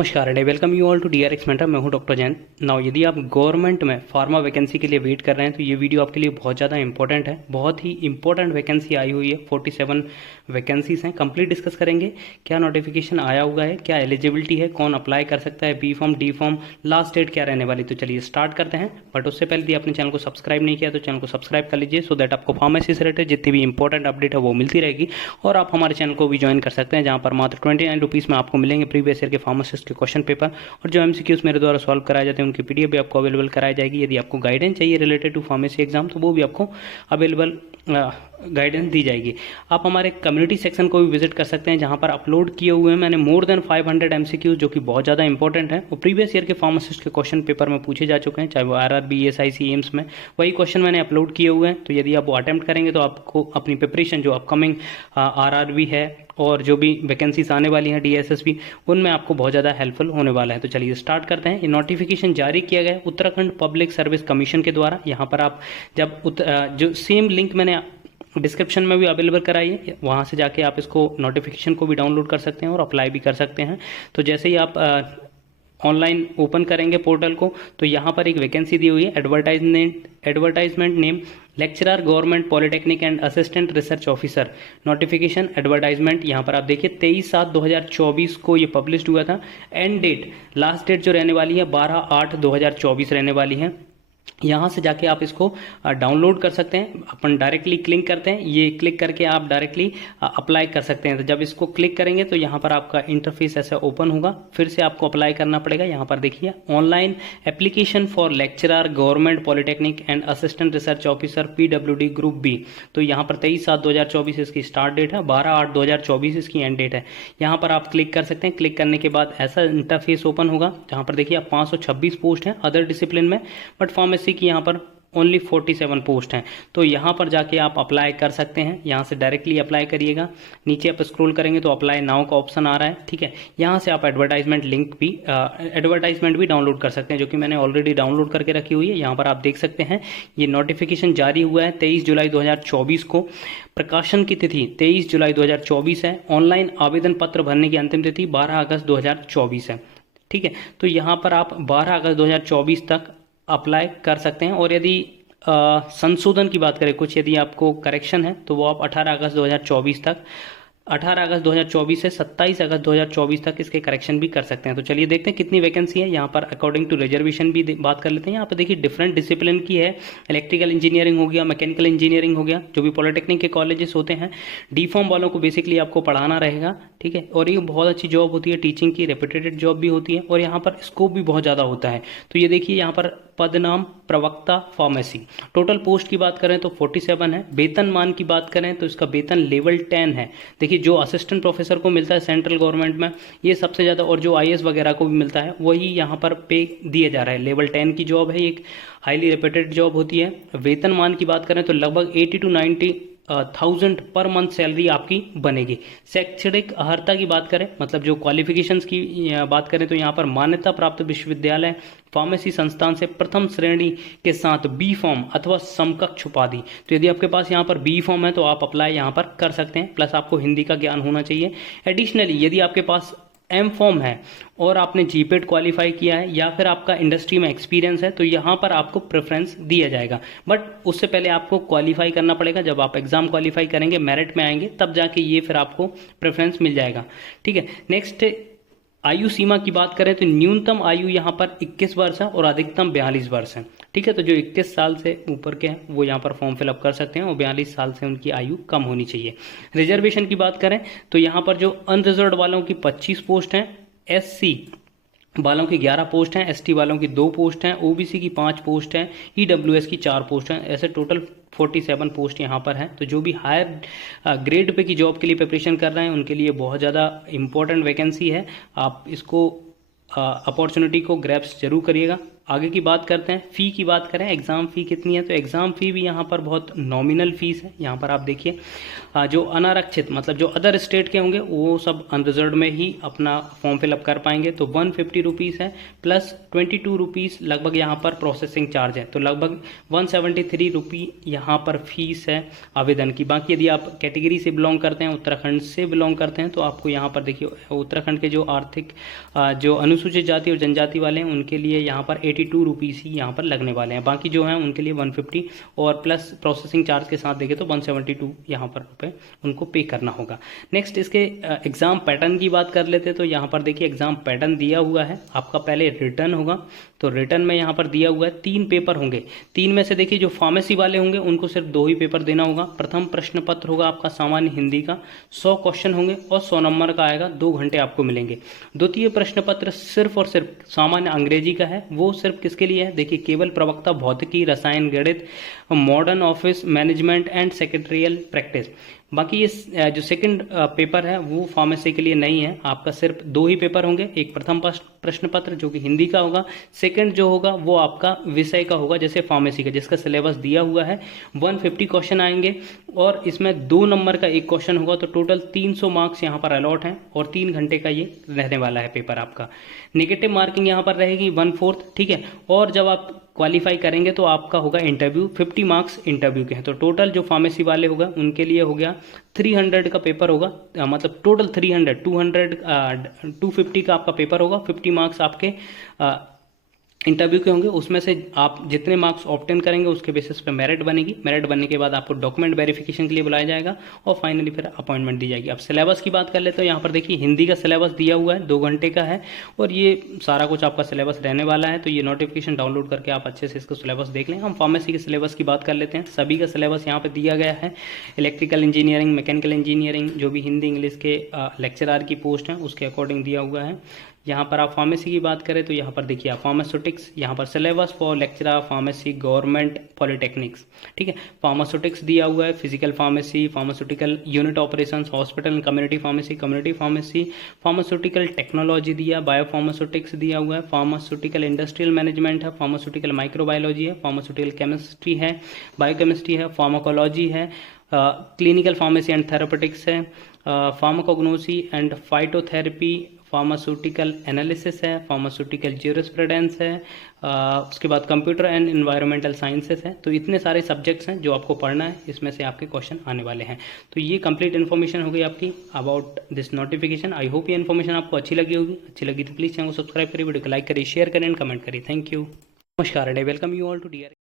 नमस्कार and welcome you all to DRX mentor. मैं हूं डॉक्टर जैन। नाउ यदि आप गवर्नमेंट में फार्मा वैकेंसी के लिए वेट कर रहे हैं तो ये वीडियो आपके लिए बहुत ज़्यादा इंपॉर्टेंट है। बहुत ही इंपॉर्टेंट वैकेंसी आई हुई है, 47 वैकेंसीज हैं। कंप्लीट डिस्कस करेंगे क्या नोटिफिकेशन आया हुआ है, क्या एलिजिबिलिटी है, कौन अप्लाई कर सकता है, B form D form, last date क्या रहने वाली। तो चलिए स्टार्ट करते हैं। बट उससे पहले यदि आपने चैनल को सब्सक्राइब नहीं किया तो चैनल को सब्सक्राइब कर लीजिए, सो दैट आपको फार्मेसी से रिलेटेड जितनी भी इंपॉर्टेंट अपडेट है वो मिलती रहेगी। और आप हमारे चैनल को भी ज्वाइन कर सकते हैं, जहाँ पर मात्र 29 रुपीज़ में आपको मिलेंगे प्रीवियस ईयर के फार्मासिस्ट के क्वेश्चन पेपर, और जो एमसीक्यूज मेरे द्वारा सॉल्व कराए जाते हैं उनकी पीडीएफ भी आपको अवेलेबल कराई जाएगी। यदि आपको गाइडेंस चाहिए रिलेटेड टू फार्मेसी एग्जाम तो वो भी आपको अवेलेबल गाइडेंस दी जाएगी। आप हमारे कम्युनिटी सेक्शन को भी विजिट कर सकते हैं, जहां पर अपलोड किए हुए हैं मैंने मोर देन 500 एमसीक्यूज, जो कि बहुत ज़्यादा इंपॉर्टेंट है और प्रीवियस ईयर के फार्मासिस्ट के क्वेश्चन पेपर में पूछे जा चुके हैं, चाहे वो आरआरबी, एसआईसी, एम्स में वही क्वेश्चन मैंने अपलोड किए हुए हैं। तो यदि आप वो अटेम्प्ट करेंगे तो आपको अपनी प्रिपरेशन जो अपकमिंग आरआरबी है और जो भी वैकेंसीज आने वाली हैं डीएसएसबी, उनमें आपको बहुत ज़्यादा हेल्पफुल होने वाला है। तो चलिए स्टार्ट करते हैं। ये नोटिफिकेशन जारी किया गया है उत्तराखंड पब्लिक सर्विस कमीशन के द्वारा। यहाँ पर आप जब जो सेम लिंक मैंने डिस्क्रिप्शन में भी अवेलेबल कराई है, वहाँ से जाके आप इसको नोटिफिकेशन को भी डाउनलोड कर सकते हैं और अप्लाई भी कर सकते हैं। तो जैसे ही आप ऑनलाइन ओपन करेंगे पोर्टल को तो यहाँ पर एक वैकेंसी दी हुई है, advertisement name lecturer government polytechnic and assistant research officer notification advertisement. यहाँ पर आप देखिए 23/7/2024 को ये पब्लिश हुआ था। एंड डेट, लास्ट डेट जो रहने वाली है 12/8/2024 रहने वाली है। यहाँ से जाके आप इसको डाउनलोड कर सकते हैं। अपन डायरेक्टली क्लिक करते हैं, ये क्लिक करके आप डायरेक्टली अप्लाई कर सकते हैं। तो जब इसको क्लिक करेंगे तो यहाँ पर आपका इंटरफेस ऐसा ओपन होगा, फिर से आपको अप्लाई करना पड़ेगा। यहाँ पर देखिए online application for lecturer government polytechnic and assistant research officer PWD group B. तो यहाँ पर 23/7/2024 इसकी स्टार्ट डेट है, 12/8/2024 इसकी एंड डेट है। यहाँ पर आप क्लिक कर सकते हैं। क्लिक करने के बाद ऐसा इंटरफेस ओपन होगा, जहाँ पर देखिए 526 पोस्ट हैं अदर डिसिप्लिन में, बट फार्मेसी की यहाँ पर ओनली 47 पोस्ट हैं। तो यहाँ पर जाके आप अप्लाई कर सकते हैं। यहाँ से डायरेक्टली अप्लाई करिएगा। नीचे आप स्क्रॉल करेंगे तो अप्लाई नाउ का ऑप्शन आ रहा है, ठीक है। यहाँ से आप एडवर्टाइजमेंट भी डाउनलोड कर सकते हैं, जो कि मैंने ऑलरेडी डाउनलोड करके रखी हुई है। यहाँ पर आप देख सकते हैं ये नोटिफिकेशन जारी हुआ है 23 जुलाई 2024 को। प्रकाशन की तिथि 23 जुलाई 2024 है। ऑनलाइन आवेदन पत्र भरने की अंतिम तिथि 12 अगस्त 2024 है, ठीक है। तो यहाँ पर आप 12 अगस्त 2024 तक अप्लाई कर सकते हैं। और यदि संशोधन की बात करें, कुछ यदि आपको करेक्शन है तो वो आप 18 अगस्त 2024 तक, 18 अगस्त 2024 से 27 अगस्त 2024 तक इसके करेक्शन भी कर सकते हैं। तो चलिए देखते हैं कितनी वैकेंसी है। यहाँ पर अकॉर्डिंग टू रिजर्वेशन भी बात कर लेते हैं। यहाँ पर देखिए डिफरेंट डिसिप्लिन की है, इलेक्ट्रिकल इंजीनियरिंग हो गया, मैकेनिकल इंजीनियरिंग हो गया, जो भी पॉलिटेक्निक के कॉलेजेस होते हैं। डी फॉर्म वालों को बेसिकली आपको पढ़ाना रहेगा, ठीक है। और ये बहुत अच्छी जॉब होती है, टीचिंग की रेपुटेटेड जॉब भी होती है, और यहाँ पर स्कोप भी बहुत ज़्यादा होता है। तो ये देखिए यहाँ पर पद नाम प्रवक्ता फार्मेसी। टोटल पोस्ट की बात करें तो 47 है। वेतनमान की बात करें तो इसका वेतन लेवल 10 है। देखिए जो असिस्टेंट प्रोफेसर को मिलता है सेंट्रल गवर्नमेंट में, ये सबसे ज़्यादा, और जो आईएएस वगैरह को भी मिलता है वही यहाँ पर पे दिया जा रहा है। लेवल 10 की जॉब है, एक हाईली रेपुटेड जॉब होती है। वेतनमान की बात करें तो लगभग 80 to 90,000 पर मंथ सैलरी आपकी बनेगी। शैक्षणिक अर्हता की बात करें, मतलब जो क्वालिफिकेशंस की बात करें तो यहाँ पर मान्यता प्राप्त विश्वविद्यालय फार्मेसी संस्थान से प्रथम श्रेणी के साथ बी फॉर्म अथवा समकक्ष उपाधि। तो यदि आपके पास यहाँ पर बी फॉर्म है तो आप अप्लाई यहाँ पर कर सकते हैं। प्लस आपको हिंदी का ज्ञान होना चाहिए। एडिशनली यदि आपके पास एम फॉर्म है और आपने जीपेट क्वालिफाई किया है या फिर आपका इंडस्ट्री में एक्सपीरियंस है तो यहाँ पर आपको प्रेफरेंस दिया जाएगा। बट उससे पहले आपको क्वालिफाई करना पड़ेगा। जब आप एग्जाम क्वालिफाई करेंगे, मेरिट में आएंगे, तब जाके ये फिर आपको प्रेफरेंस मिल जाएगा, ठीक है। नेक्स्ट आयु सीमा की बात करें तो न्यूनतम आयु यहाँ पर 21 वर्ष है और अधिकतम 42 वर्ष है, ठीक है। तो जो 21 साल से ऊपर के हैं वो यहाँ पर फॉर्म फिलअप कर सकते हैं, और 42 साल से उनकी आयु कम होनी चाहिए। रिजर्वेशन की बात करें तो यहाँ पर जो अनरिजर्व्ड वालों की 25 पोस्ट हैं, एससी वालों की 11 पोस्ट हैं, एसटी वालों की 2 पोस्ट हैं, ओबीसी की 5 पोस्ट हैं, ईडब्ल्यूएस की 4 पोस्ट हैं। ऐसे टोटल 47 पोस्ट यहाँ पर हैं। तो जो भी हायर ग्रेड पे की जॉब के लिए प्रिपरेशन कर रहे हैं उनके लिए बहुत ज़्यादा इंपॉर्टेंट वैकेंसी है। आप इसको अपॉर्चुनिटी को ग्रैब्स जरूर करिएगा। आगे की बात करते हैं, फ़ी की बात करें, एग्ज़ाम फ़ी कितनी है, तो एग्ज़ाम फ़ी भी यहाँ पर बहुत नॉमिनल फ़ीस है। यहाँ पर आप देखिए जो अनारक्षित मतलब जो अदर स्टेट के होंगे वो सब अनरिजर्व में ही अपना फॉर्म फिलअप कर पाएंगे, तो 150 रुपीज़ है प्लस 22 रुपीज़ लगभग यहाँ पर प्रोसेसिंग चार्ज है, तो लगभग 173 रुपी यहाँ पर फीस है आवेदन की। बाकी यदि आप कैटेगरी से बिलोंग करते हैं, उत्तराखंड से बिलोंग करते हैं, तो आपको यहाँ पर देखिए उत्तराखंड के जो आर्थिक जो अनुसूचित जाति और जनजाति वाले हैं उनके लिए यहाँ पर 82 रुपीज़ ही यहाँ पर लगने वाले हैं। बाकी जो हैं उनके लिए 150 और प्लस प्रोसेसिंग चार्ज के साथ देखें तो 172 यहाँ पर रुपये उनको पे करना होगा। नेक्स्ट इसके एग्ज़ाम पैटर्न की बात कर लेते हैं, तो यहाँ पर देखिए एग्ज़ाम पैटर्न दिया हुआ है आपका। पहले रिटर्न होगा, तो रिटर्न में यहाँ पर दिया हुआ है 3 पेपर होंगे। 3 में से देखिए जो फार्मेसी वाले होंगे उनको सिर्फ 2 ही पेपर देना होगा। प्रथम प्रश्न पत्र होगा आपका सामान्य हिंदी का, 100 क्वेश्चन होंगे और 100 नंबर का आएगा, 2 घंटे आपको मिलेंगे। द्वितीय प्रश्न पत्र सिर्फ और सिर्फ सामान्य अंग्रेजी का है, वो सिर्फ किसके लिए है, देखिए केवल प्रवक्ता भौतिकी, रसायन गणित, modern office management and secretarial practice. बाकी ये जो सेकंड पेपर है वो फार्मेसी के लिए नहीं है, आपका सिर्फ 2 ही पेपर होंगे। एक प्रथम प्रश्न पत्र जो कि हिंदी का होगा, सेकंड जो होगा वो आपका विषय का होगा जैसे फार्मेसी का, जिसका सिलेबस दिया हुआ है। 150 क्वेश्चन आएंगे और इसमें 2 नंबर का एक क्वेश्चन होगा, तो टोटल 300 मार्क्स यहाँ पर अलॉट हैं और 3 घंटे का ये रहने वाला है पेपर आपका। नेगेटिव मार्किंग यहाँ पर रहेगी 1/4, ठीक है। और जब आप क्वालिफाई करेंगे तो आपका होगा इंटरव्यू, 50 मार्क्स इंटरव्यू के हैं, तो टोटल जो फार्मेसी वाले होगा उनके लिए हो गया 300 का पेपर होगा, मतलब टोटल 250 का आपका पेपर होगा, 50 मार्क्स आपके इंटरव्यू के होंगे। उसमें से आप जितने मार्क्स ऑब्टेन करेंगे उसके बेसिस पे मेरिट बनेगी। मेरिट बनने के बाद आपको डॉक्यूमेंट वेरिफिकेशन के लिए बुलाया जाएगा और फाइनली फिर अपॉइंटमेंट दी जाएगी। अब सिलेबस की बात कर लेते हो, यहाँ पर देखिए हिंदी का सिलेबस दिया हुआ है, 2 घंटे का है और ये सारा कुछ आपका सिलेबस रहने वाला है। तो ये नोटिफिकेशन डाउनलोड करके आप अच्छे से इसका सिलेबस देख लें। हम फार्मेसी के सिलेबस की बात कर लेते हैं। सभी का सिलेबस यहाँ पर दिया गया है। इलेक्ट्रिकल इंजीनियरिंग, मैकेनिकल इंजीनियरिंग, जो भी हिंदी इंग्लिश के लेक्चरार की पोस्ट हैं उसके अकॉर्डिंग दिया हुआ है। यहाँ पर आप फार्मेसी की बात करें तो यहाँ पर देखिए आप फार्मास्यूटिक्स, यहाँ पर syllabus for lecturer pharmacy government polytechnics, ठीक है। फार्मास्यूटिक्स दिया हुआ है, physical pharmacy, pharmaceutical unit operations, hospital and community pharmacy, pharmaceutical technology दिया, बायो फार्मास्यूटिक्स दिया हुआ है, फार्मास्यूटिकल इंडस्ट्रियल मैनेजमेंट है, फार्मास्यूटिकल माइक्रोबायोलॉजी है, फार्मास्यूटिकल केमिस्ट्री है, बायोकेमिस्ट्री है, फार्माकोलॉजी है, क्लिनिकल फार्मेसी एंड थेरापेटिक्स है, pharmacognosy and phytotherapy, pharmaceutical analysis है, फार्मास्यूटिकल ज्यूरिस्प्रूडेंस है, उसके बाद कंप्यूटर एंड एनवायरमेंटल साइंसेस है। तो इतने सारे सब्जेक्ट्स हैं जो आपको पढ़ना है, इसमें से आपके क्वेश्चन आने वाले हैं। तो ये कंप्लीट इन्फॉर्मेशन हो गई आपकी about this notification. I hope ये इन्फॉर्मेशन आपको अच्छी लगी होगी। अच्छी लगी तो प्लीज़ चैनल को सब्सक्राइब करिए, वीडियो को लाइक करिए, शेयर करें एंड कमेंट करिए। Thank you. नमस्कार and welcome you all to D R